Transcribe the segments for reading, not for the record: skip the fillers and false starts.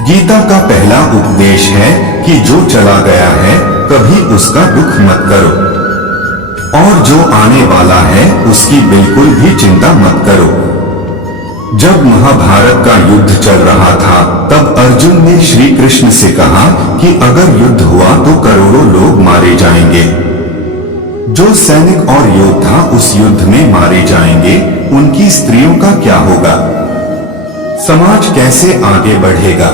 गीता का पहला उपदेश है कि जो चला गया है कभी उसका दुख मत करो और जो आने वाला है उसकी बिल्कुल भी चिंता मत करो। जब महाभारत का युद्ध चल रहा था तब अर्जुन ने श्री कृष्ण से कहा कि अगर युद्ध हुआ तो करोड़ों लोग मारे जाएंगे। जो सैनिक और योद्धा उस युद्ध में मारे जाएंगे उनकी स्त्रियों का क्या होगा, समाज कैसे आगे बढ़ेगा।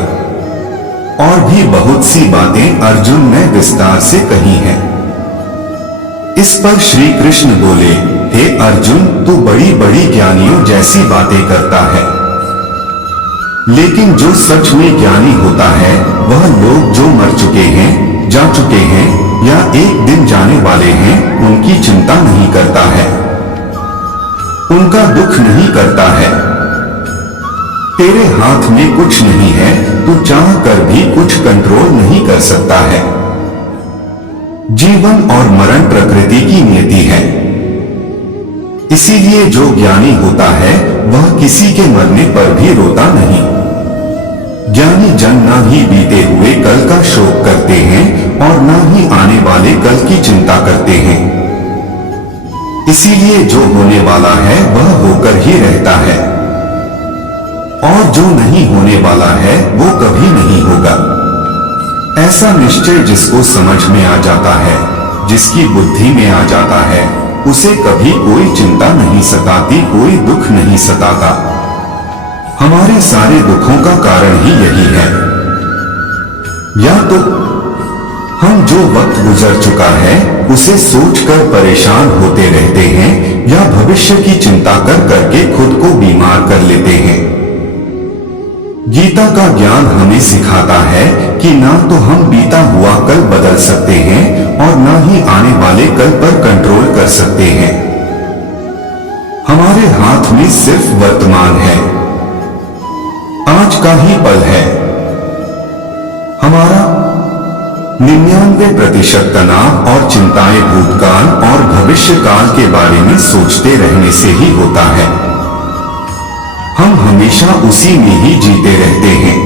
और भी बहुत सी बातें अर्जुन ने विस्तार से कही हैं। इस पर श्री कृष्ण बोले, हे अर्जुन, तू बड़ी बड़ी ज्ञानियों जैसी बातें करता है, लेकिन जो सच में ज्ञानी होता है वह लोग जो मर चुके हैं, जा चुके हैं या एक दिन जाने वाले हैं उनकी चिंता नहीं करता है, उनका दुख नहीं करता है। तेरे हाथ में कुछ नहीं है, तू चाह कर भी कुछ कंट्रोल नहीं कर सकता है। जीवन और मरण प्रकृति की नियति है, इसीलिए जो ज्ञानी होता है वह किसी के मरने पर भी रोता नहीं। ज्ञानी जन ना ही बीते हुए कल का शोक करते हैं और ना ही आने वाले कल की चिंता करते हैं। इसीलिए जो होने वाला है वह होकर ही रहता है और जो नहीं होने वाला है वो कभी नहीं होगा। ऐसा निश्चय जिसको समझ में आ जाता है, जिसकी बुद्धि में आ जाता है, उसे कभी कोई चिंता नहीं सताती, कोई दुख नहीं सताता। हमारे सारे दुखों का कारण ही यही है। या तो हम जो वक्त गुजर चुका है उसे सोचकर परेशान होते रहते हैं या भविष्य की चिंता कर करके खुद को बीमार कर लेते हैं। गीता का ज्ञान हमें सिखाता है कि ना तो हम बीता हुआ कल बदल सकते हैं और ना ही आने वाले कल पर कंट्रोल कर सकते हैं। हमारे हाथ में सिर्फ वर्तमान है, आज का ही पल है। हमारा 99% तनाव और चिंताएं भूतकाल और भविष्य काल के बारे में सोचते रहने से ही होता है। हम हमेशा उसी में ही जीते रहते हैं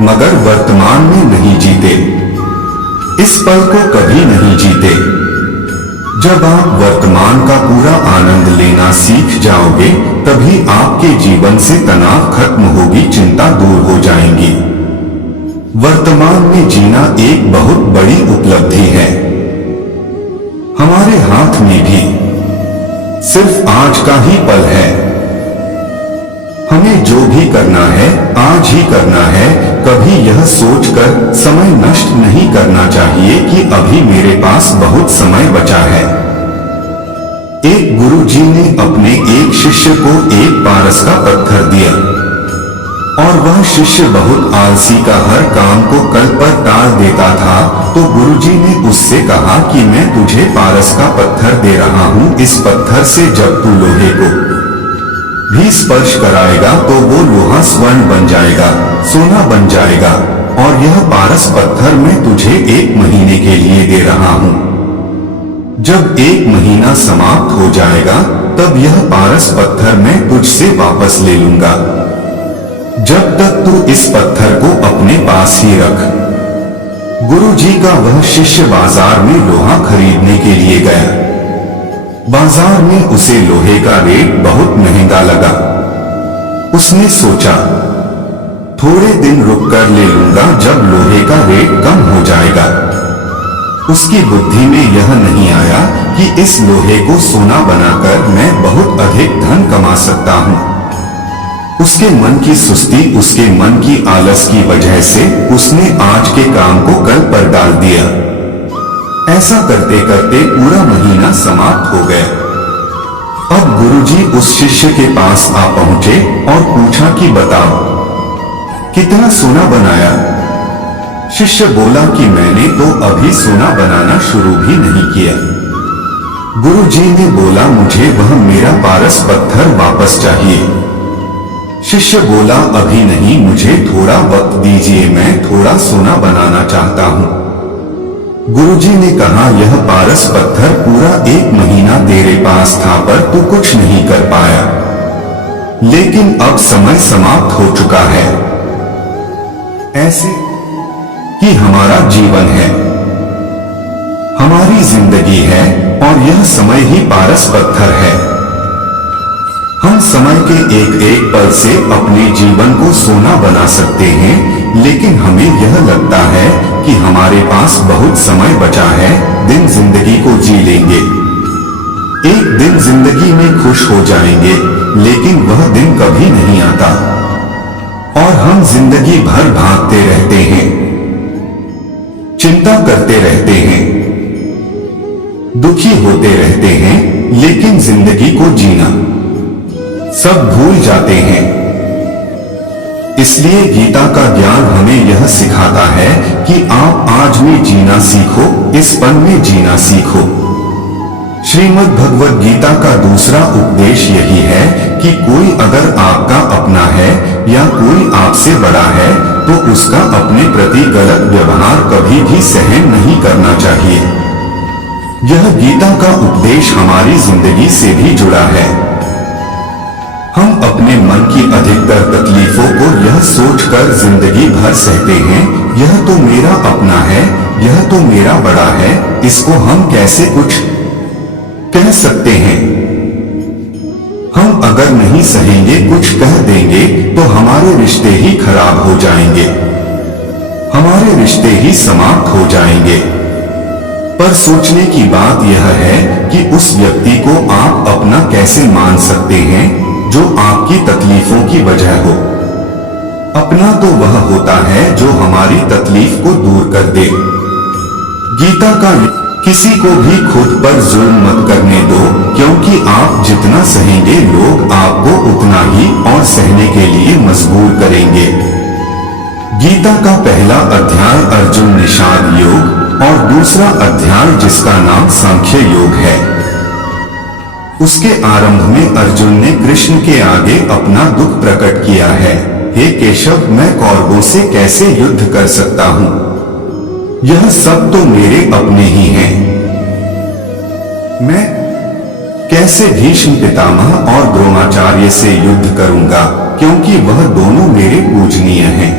मगर वर्तमान में नहीं जीते, इस पल को कभी नहीं जीते। जब आप वर्तमान का पूरा आनंद लेना सीख जाओगे तभी आपके जीवन से तनाव खत्म होगी, चिंता दूर हो जाएंगी। वर्तमान में जीना एक बहुत बड़ी उपलब्धि है। हमारे हाथ में भी सिर्फ आज का ही पल है। हमें जो भी करना है आज ही करना है। कभी यह सोचकर समय नष्ट नहीं करना चाहिए कि अभी मेरे पास बहुत समय बचा है। एक गुरुजी ने अपने एक शिष्य को एक पारस का पत्थर दिया और वह शिष्य बहुत आलसी का हर काम को कल पर टाल देता था। तो गुरुजी ने उससे कहा कि मैं तुझे पारस का पत्थर दे रहा हूं, इस पत्थर से जब तू लोहे को भी स्पर्श कराएगा तो वो लोहा स्वर्ण बन जाएगा, सोना बन जाएगा। और यह पारस पत्थर मैं तुझे 1 महीने के लिए दे रहा हूं। जब 1 महीना समाप्त हो जाएगा तब यह पारस पत्थर मैं तुझसे वापस ले लूंगा। जब तक तू इस पत्थर को अपने पास ही रख। गुरुजी का वह शिष्य बाजार में लोहा खरीदने के लिए गया। बाजार में उसे लोहे का रेट बहुत महंगा लगा। उसने सोचा थोड़े दिन रुककर ले लूंगा, जब लोहे का रेट कम हो जाएगा। उसकी बुद्धि में यह नहीं आया कि इस लोहे को सोना बनाकर मैं बहुत अधिक धन कमा सकता हूं। उसके मन की सुस्ती, उसके मन की आलस की वजह से उसने आज के काम को कल पर डाल दिया। ऐसा करते करते पूरा महीना समाप्त हो गया। अब गुरुजी उस शिष्य के पास आ पहुंचे और पूछा कि बताओ कितना सोना बनाया। शिष्य बोला कि मैंने तो अभी सोना बनाना शुरू भी नहीं किया। गुरुजी ने बोला मुझे वह मेरा पारस पत्थर वापस चाहिए। शिष्य बोला अभी नहीं, मुझे थोड़ा वक्त दीजिए, मैं थोड़ा सोना बनाना चाहता हूं। गुरुजी ने कहा यह पारस पत्थर पूरा 1 महीना तेरे पास था पर तू कुछ नहीं कर पाया, लेकिन अब समय समाप्त हो चुका है। ऐसे कि हमारा जीवन है, हमारी जिंदगी है और यह समय ही पारस पत्थर है। हम समय के एक एक पल से अपने जीवन को सोना बना सकते हैं, लेकिन हमें यह लगता है कि हमारे पास बहुत समय बचा है, दिन जिंदगी को जी लेंगे। एक दिन जिंदगी में खुश हो जाएंगे, लेकिन वह दिन कभी नहीं आता और हम जिंदगी भर भागते रहते हैं, चिंता करते रहते हैं, दुखी होते रहते हैं, लेकिन जिंदगी को जीना सब भूल जाते हैं। इसलिए गीता का ज्ञान हमें यह सिखाता है कि आप आज में जीना सीखो, इस पल में जीना सीखो। श्रीमद् भगवद गीता का दूसरा उपदेश यही है कि कोई अगर आपका अपना है या कोई आपसे बड़ा है तो उसका अपने प्रति गलत व्यवहार कभी भी सहन नहीं करना चाहिए। यह गीता का उपदेश हमारी जिंदगी से भी जुड़ा है। हम अपने मन की अधिकतर तकलीफों को यह सोचकर जिंदगी भर सहते हैं, यह तो मेरा अपना है, यह तो मेरा बड़ा है, इसको हम कैसे कुछ कह सकते हैं। हम अगर नहीं सहेंगे, कुछ कह देंगे तो हमारे रिश्ते ही खराब हो जाएंगे, हमारे रिश्ते ही समाप्त हो जाएंगे। पर सोचने की बात यह है कि उस व्यक्ति को आप अपना कैसे मान सकते हैं जो आपकी तकलीफों की वजह हो। अपना तो वह होता है जो हमारी तकलीफ को दूर कर दे। गीता का किसी को भी खुद पर जुल्म मत करने दो, क्योंकि आप जितना सहेंगे लोग आपको उतना ही और सहने के लिए मजबूर करेंगे। गीता का पहला अध्याय अर्जुन निषाद योग और दूसरा अध्याय जिसका नाम सांख्य योग है, उसके आरंभ में अर्जुन ने कृष्ण के आगे अपना दुख प्रकट किया है। हे केशव, मैं कौरवों से कैसे युद्ध कर सकता हूँ? यह सब तो मेरे अपने ही हैं। मैं कैसे भीष्म पितामह और द्रोणाचार्य से युद्ध करूंगा, क्योंकि वह दोनों मेरे पूजनीय हैं।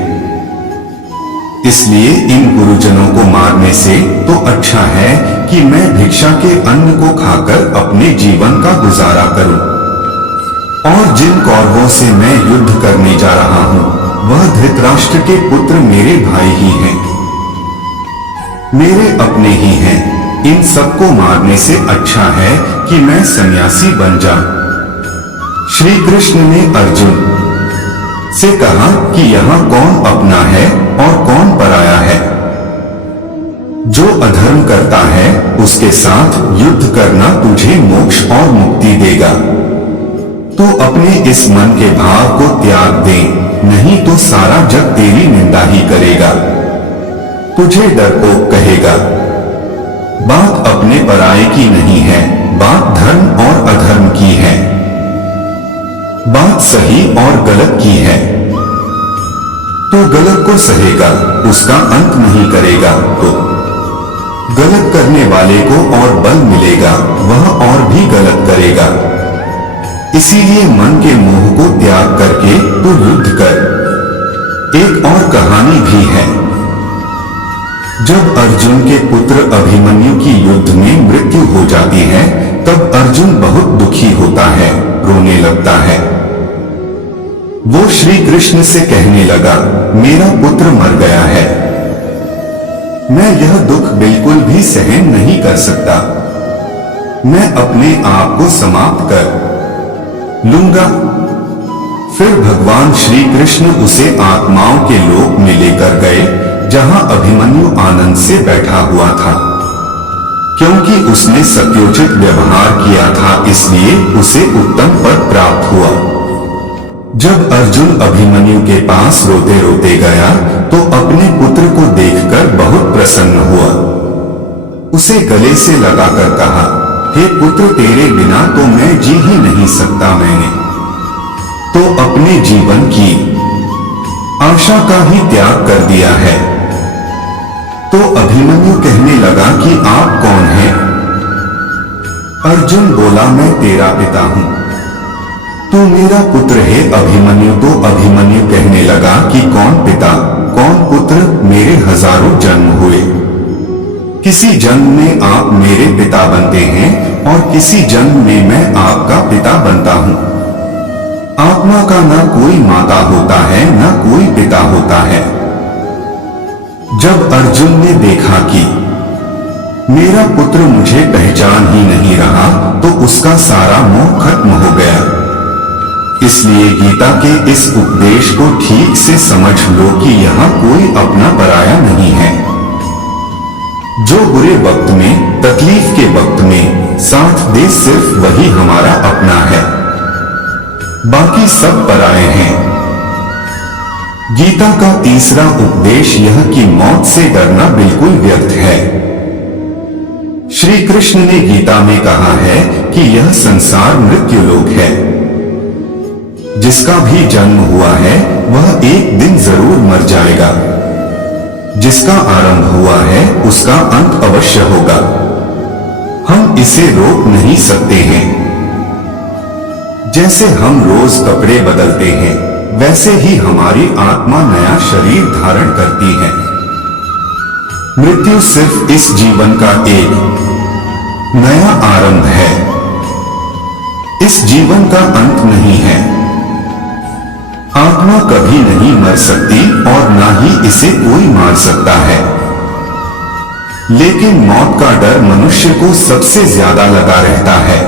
इसलिए इन गुरुजनों को मारने से तो अच्छा है कि मैं भिक्षा के अन्न को खाकर अपने जीवन का गुजारा करूं। और जिन कौरवों से मैं युद्ध करने जा रहा हूं, वह धृतराष्ट्र के पुत्र मेरे भाई ही हैं, मेरे अपने ही हैं। इन सबको मारने से अच्छा है कि मैं सन्यासी बन जाऊं। श्री कृष्ण ने अर्जुन से कहा कि यहाँ कौन अपना है और कौन पराया है। जो अधर्म करता है उसके साथ युद्ध करना तुझे मोक्ष और मुक्ति देगा। तो अपने इस मन के भाव को त्याग दे, नहीं तो सारा जग तेरी निंदा ही करेगा, तुझे डरपोक कहेगा। बात अपने पराये की नहीं है, बात धर्म और अधर्म की है, बात सही और गलत की है। तो गलत को सहेगा, उसका अंत नहीं करेगा, तो गलत करने वाले को और बल मिलेगा, वह और भी गलत करेगा। इसीलिए मन के मोह को त्याग करके तू युद्ध कर। एक और कहानी भी है। जब अर्जुन के पुत्र अभिमन्यु की युद्ध में मृत्यु हो जाती है, तब अर्जुन बहुत दुखी होता है, रोने लगता है। वो श्री कृष्ण से कहने लगा, मेरा पुत्र मर गया है, मैं यह दुख बिल्कुल भी सहन नहीं कर सकता, मैं अपने आप को समाप्त कर लूंगा। फिर भगवान श्री कृष्ण उसे आत्माओं के लोक में लेकर गए, जहां अभिमन्यु आनंद से बैठा हुआ था। क्योंकि उसने सत्योचित व्यवहार किया था, इसलिए उसे उत्तम पद प्राप्त हुआ। जब अर्जुन अभिमन्यु के पास रोते रोते गया तो अपने पुत्र को देखकर बहुत प्रसन्न हुआ। उसे गले से लगाकर कहा, हे पुत्र, तेरे बिना तो मैं जी ही नहीं सकता। मैंने तो अपने जीवन की आशा का ही त्याग कर दिया है। तो अभिमन्यु कहने लगा कि आप कौन हैं? अर्जुन बोला, मैं तेरा पिता हूं, तू मेरा पुत्र है। अभिमन्यु कहने लगा कि कौन पिता, कौन और पुत्र मेरे हजारों जन्म हुए। किसी जन्म में आप मेरे पिता बनते हैं और किसी जन्म में मैं आपका पिता बनता हूँ। आत्मा का न कोई माता होता है न कोई पिता होता है। जब अर्जुन ने देखा कि मेरा पुत्र मुझे पहचान ही नहीं रहा तो उसका सारा मोह खत्म हो गया। इसलिए गीता के इस उपदेश को ठीक से समझ लो कि यहाँ कोई अपना पराया नहीं है। जो बुरे वक्त में, तकलीफ के वक्त में साथ दे सिर्फ वही हमारा अपना है, बाकी सब पराये हैं। गीता का तीसरा उपदेश यह कि मौत से डरना बिल्कुल व्यर्थ है। श्री कृष्ण ने गीता में कहा है कि यह संसार मृत्यु लोक है। जिसका भी जन्म हुआ है वह एक दिन जरूर मर जाएगा। जिसका आरंभ हुआ है उसका अंत अवश्य होगा। हम इसे रोक नहीं सकते हैं। जैसे हम रोज कपड़े बदलते हैं वैसे ही हमारी आत्मा नया शरीर धारण करती है। मृत्यु सिर्फ इस जीवन का एक नया आरंभ है, इस जीवन का अंत नहीं है। आत्मा कभी नहीं मर सकती और ना ही इसे कोई मार सकता है। लेकिन मौत का डर मनुष्य को सबसे ज्यादा लगा रहता है।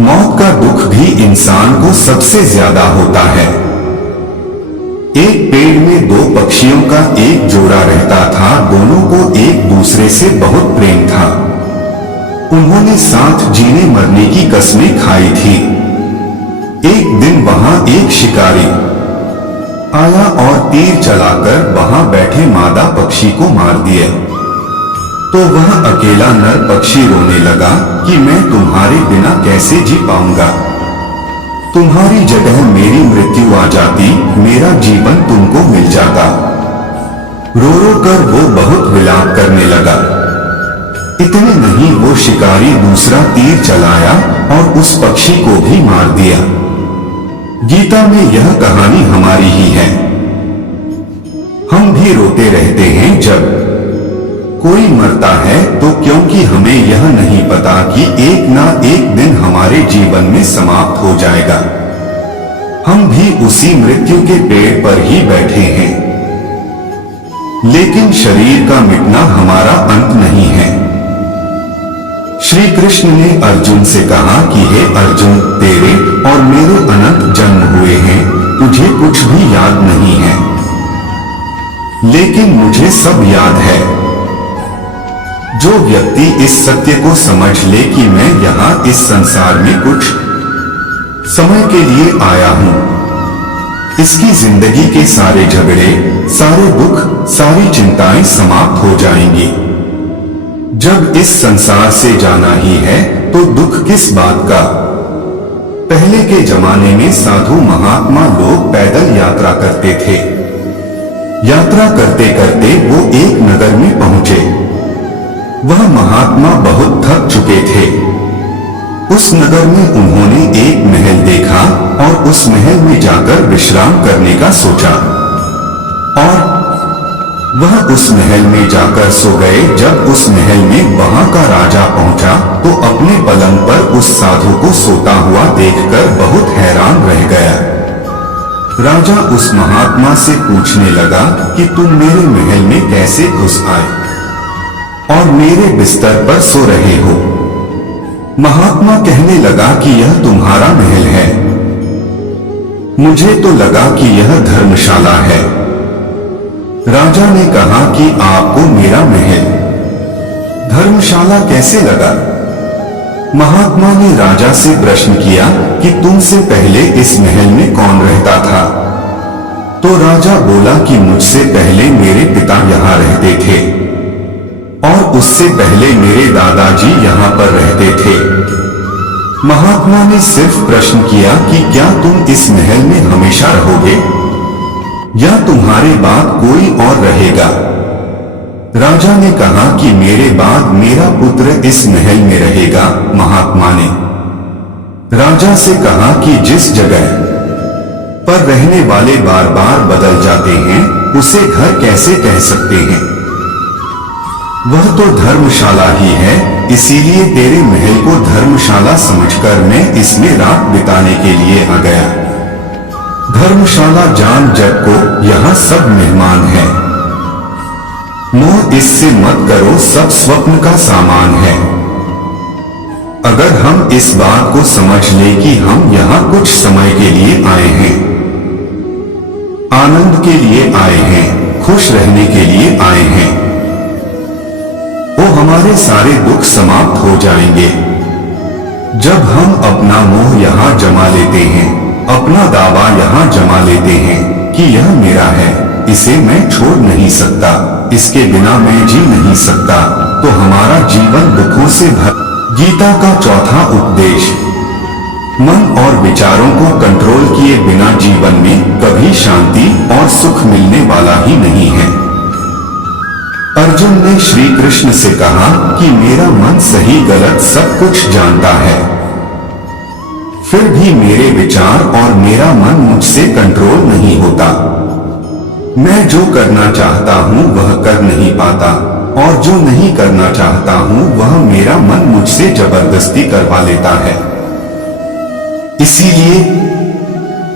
मौत का दुख भी इंसान को सबसे ज्यादा होता है। एक पेड़ में दो पक्षियों का एक जोड़ा रहता था। दोनों को एक दूसरे से बहुत प्रेम था। उन्होंने साथ जीने मरने की कस्में खाई थी। एक दिन वहां एक शिकारी आया और तीर चलाकर वहां बैठे मादा पक्षी को मार दिया। तो वह अकेला नर पक्षी रोने लगा कि मैं तुम्हारे बिना कैसे जी पाऊंगा। तुम्हारी जगह मेरी मृत्यु आ जाती, मेरा जीवन तुमको मिल जाता। रो रो कर वो बहुत विलाप करने लगा। इतने नहीं, वो शिकारी दूसरा तीर चलाया और उस पक्षी को भी मार दिया। गीता में यह कहानी हमारी ही है। हम भी रोते रहते हैं जब कोई मरता है तो क्योंकि हमें यह नहीं पता कि एक ना एक दिन हमारे जीवन में समाप्त हो जाएगा। हम भी उसी मृत्यु के पेड़ पर ही बैठे हैं। लेकिन शरीर का मिटना हमारा अंत नहीं है। श्री कृष्ण ने अर्जुन से कहा कि हे अर्जुन, तेरे और मेरे अनंत जन्म हुए हैं, तुझे कुछ भी याद नहीं है, लेकिन मुझे सब याद है। जो व्यक्ति इस सत्य को समझ ले कि मैं यहाँ इस संसार में कुछ समय के लिए आया हूँ, इसकी जिंदगी के सारे झगड़े, सारे दुख, सारी चिंताएं समाप्त हो जाएंगी। जब इस संसार से जाना ही है तो दुख किस बात का। पहले के जमाने में साधु महात्मा लोग पैदल यात्रा करते थे। यात्रा करते करते वो एक नगर में पहुंचे। वह महात्मा बहुत थक चुके थे। उस नगर में उन्होंने एक महल देखा और उस महल में जाकर विश्राम करने का सोचा और वह उस महल में जाकर सो गए। जब उस महल में वहां का राजा पहुंचा तो अपने पलंग पर उस साधु को सोता हुआ देखकर बहुत हैरान रह गया। राजा उस महात्मा से पूछने लगा कि तुम मेरे महल में कैसे घुस आए और मेरे बिस्तर पर सो रहे हो। महात्मा कहने लगा कि यह तुम्हारा महल है, मुझे तो लगा कि यह धर्मशाला है। राजा ने कहा कि आपको मेरा महल धर्मशाला कैसे लगा। महात्मा ने राजा से प्रश्न किया कि तुमसे पहले इस महल में कौन रहता था। तो राजा बोला कि मुझसे पहले मेरे पिता यहाँ रहते थे और उससे पहले मेरे दादाजी यहाँ पर रहते थे। महात्मा ने सिर्फ प्रश्न किया कि क्या तुम इस महल में हमेशा रहोगे या तुम्हारे बाद कोई और रहेगा। राजा ने कहा कि मेरे बाद मेरा पुत्र इस महल में रहेगा। महात्मा ने राजा से कहा कि जिस जगह पर रहने वाले बार बार बदल जाते हैं उसे घर कैसे कह सकते हैं? वह तो धर्मशाला ही है, इसीलिए तेरे महल को धर्मशाला समझकर मैं इसमें रात बिताने के लिए आ गया। धर्मशाला जान जग को, यहाँ सब मेहमान है। मोह इससे मत करो, सब स्वप्न का सामान है। अगर हम इस बात को समझ ले कि हम यहाँ कुछ समय के लिए आए हैं, आनंद के लिए आए हैं, खुश रहने के लिए आए हैं, तो हमारे सारे दुख समाप्त हो जाएंगे। जब हम अपना मोह यहाँ जमा लेते हैं, अपना दावा यहाँ जमा लेते हैं कि यह मेरा है, इसे मैं छोड़ नहीं सकता, इसके बिना मैं जी नहीं सकता, तो हमारा जीवन दुखों से भर। गीता का चौथा उपदेश, मन और विचारों को कंट्रोल किए बिना जीवन में कभी शांति और सुख मिलने वाला ही नहीं है। अर्जुन ने श्री कृष्ण से कहा कि मेरा मन सही गलत सब कुछ जानता है, फिर भी मेरे विचार और मेरा मन मुझसे कंट्रोल नहीं होता। मैं जो करना चाहता हूँ वह कर नहीं पाता, और जो नहीं करना चाहता हूँ वह मेरा मन मुझसे जबरदस्ती करवा लेता है। इसीलिए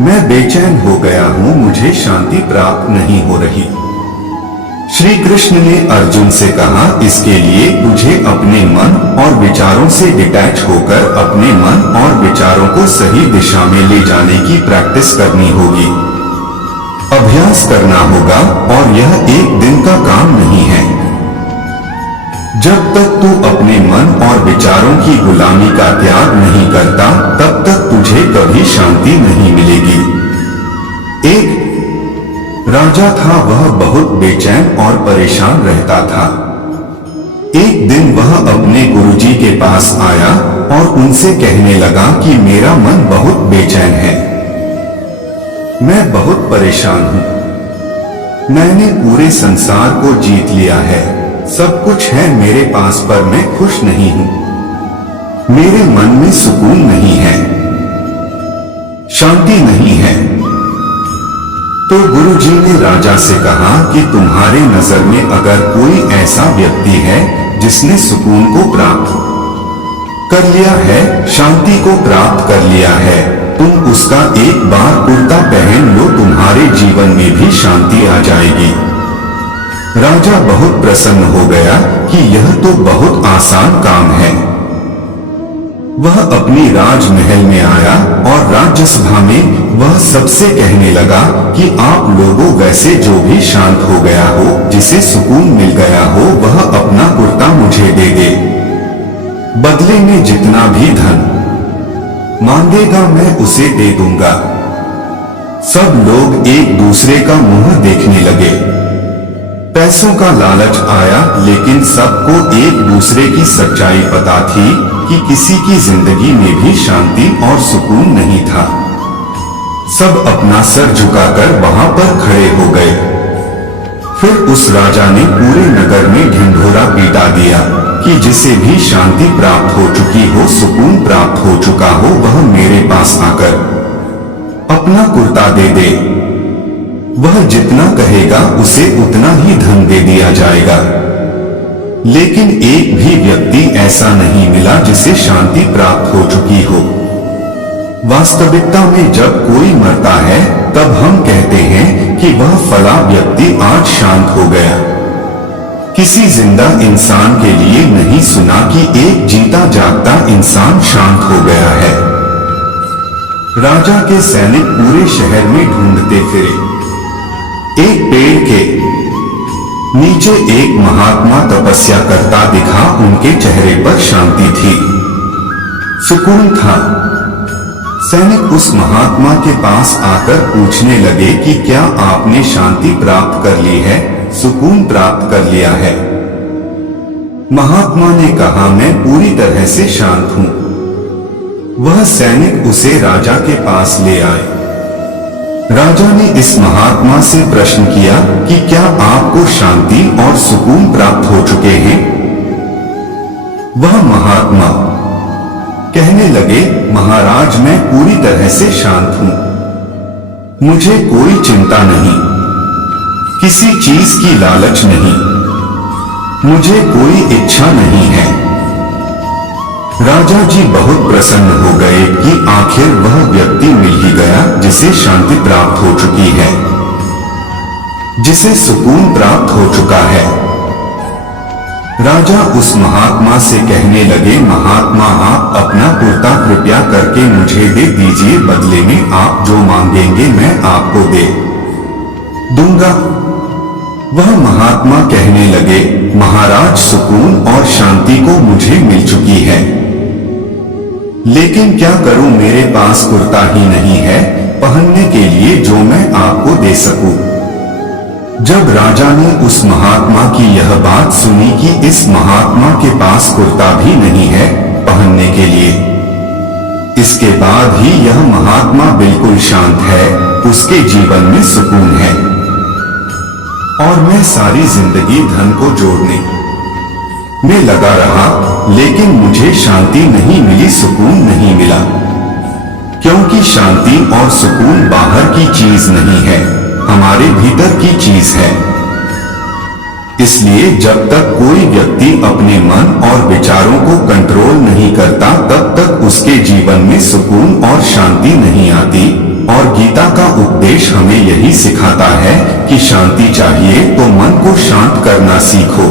मैं बेचैन हो गया हूँ, मुझे शांति प्राप्त नहीं हो रही। श्री कृष्ण ने अर्जुन से कहा, इसके लिए तुझे अपने मन और विचारों से डिटैच होकर अपने मन और विचारों को सही दिशा में ले जाने की प्रैक्टिस करनी होगी, अभ्यास करना होगा, और यह एक दिन का काम नहीं है। जब तक तू अपने मन और विचारों की गुलामी का त्याग नहीं करता, तब तक तुझे कभी शांति नहीं मिलेगी। एक राजा था, वह बहुत बेचैन और परेशान रहता था। एक दिन वह अपने गुरुजी के पास आया और उनसे कहने लगा कि मेरा मन बहुत बेचैन है, मैं बहुत परेशान हूं, मैंने पूरे संसार को जीत लिया है, सब कुछ है मेरे पास, पर मैं खुश नहीं हूं, मेरे मन में सुकून नहीं है, शांति नहीं है। तो गुरुजी ने राजा से कहा कि तुम्हारे नजर में अगर कोई ऐसा व्यक्ति है जिसने सुकून को प्राप्त कर लिया है, शांति को प्राप्त कर लिया है, तुम उसका एक बार कुर्ता पहन लो, तुम्हारे जीवन में भी शांति आ जाएगी। राजा बहुत प्रसन्न हो गया कि यह तो बहुत आसान काम है। वह अपनी राजमहल में आया और राज्यसभा में वह सबसे कहने लगा कि आप लोगों वैसे जो भी शांत हो गया हो, जिसे सुकून मिल गया हो, वह अपना कुर्ता मुझे दे दे, बदले में जितना भी धन मांगेगा मैं उसे दे दूंगा। सब लोग एक दूसरे का मुंह देखने लगे। पैसों का लालच आया, लेकिन सबको एक दूसरे की सच्चाई पता थी कि किसी की जिंदगी में भी शांति और सुकून नहीं था। सब अपना सर झुकाकर वहां पर खड़े हो गए। फिर उस राजा ने पूरे नगर में ढिंढोरा पीटा दिया कि जिसे भी शांति प्राप्त हो चुकी हो, सुकून प्राप्त हो चुका हो, वह मेरे पास आकर अपना कुर्ता दे दे। वह जितना कहेगा उसे उतना ही धन दे दिया जाएगा। लेकिन एक भी व्यक्ति ऐसा नहीं मिला जिसे शांति प्राप्त हो चुकी हो। वास्तविकता में जब कोई मरता है तब हम कहते हैं कि वह फला व्यक्ति आज शांत हो गया। किसी जिंदा इंसान के लिए नहीं सुना कि एक जीता जागता इंसान शांत हो गया है। राजा के सैनिक पूरे शहर में ढूंढते फिरे। एक पेड़ के नीचे एक महात्मा तपस्या करता दिखा, उनके चेहरे पर शांति थी, सुकून था। सैनिक उस महात्मा के पास आकर पूछने लगे कि क्या आपने शांति प्राप्त कर ली है, सुकून प्राप्त कर लिया है? महात्मा ने कहा, मैं पूरी तरह से शांत हूं। वह सैनिक उसे राजा के पास ले आए। राजा ने इस महात्मा से प्रश्न किया कि क्या आपको शांति और सुकून प्राप्त हो चुके हैं? वह महात्मा कहने लगे, महाराज मैं पूरी तरह से शांत हूं, मुझे कोई चिंता नहीं, किसी चीज की लालच नहीं, मुझे कोई इच्छा नहीं है। राजा जी बहुत प्रसन्न हो गए कि आखिर वह व्यक्ति मिल ही गया जिसे शांति प्राप्त हो चुकी है, जिसे सुकून प्राप्त हो चुका है। राजा उस महात्मा से कहने लगे, महात्मा आप अपना कुर्ता कृपया करके मुझे दे दीजिए, बदले में आप जो मांगेंगे मैं आपको दे दूंगा। वह महात्मा कहने लगे, महाराज सुकून और शांति को मुझे मिल चुकी है, लेकिन क्या करूं, मेरे पास कुर्ता ही नहीं है पहनने के लिए जो मैं आपको दे सकूं। जब राजा ने उस महात्मा की यह बात सुनी कि इस महात्मा के पास कुर्ता भी नहीं है पहनने के लिए, इसके बाद ही यह महात्मा बिल्कुल शांत है, उसके जीवन में सुकून है। और मैं सारी जिंदगी धन को जोड़ने में लगा रहा, लेकिन मुझे शांति नहीं मिली, सुकून नहीं मिला, क्योंकि शांति और सुकून बाहर की चीज नहीं है, हमारे भीतर की चीज है। इसलिए जब तक कोई व्यक्ति अपने मन और विचारों को कंट्रोल नहीं करता, तब तक उसके जीवन में सुकून और शांति नहीं आती। और गीता का उपदेश हमें यही सिखाता है कि शांति चाहिए तो मन को शांत करना सीखो।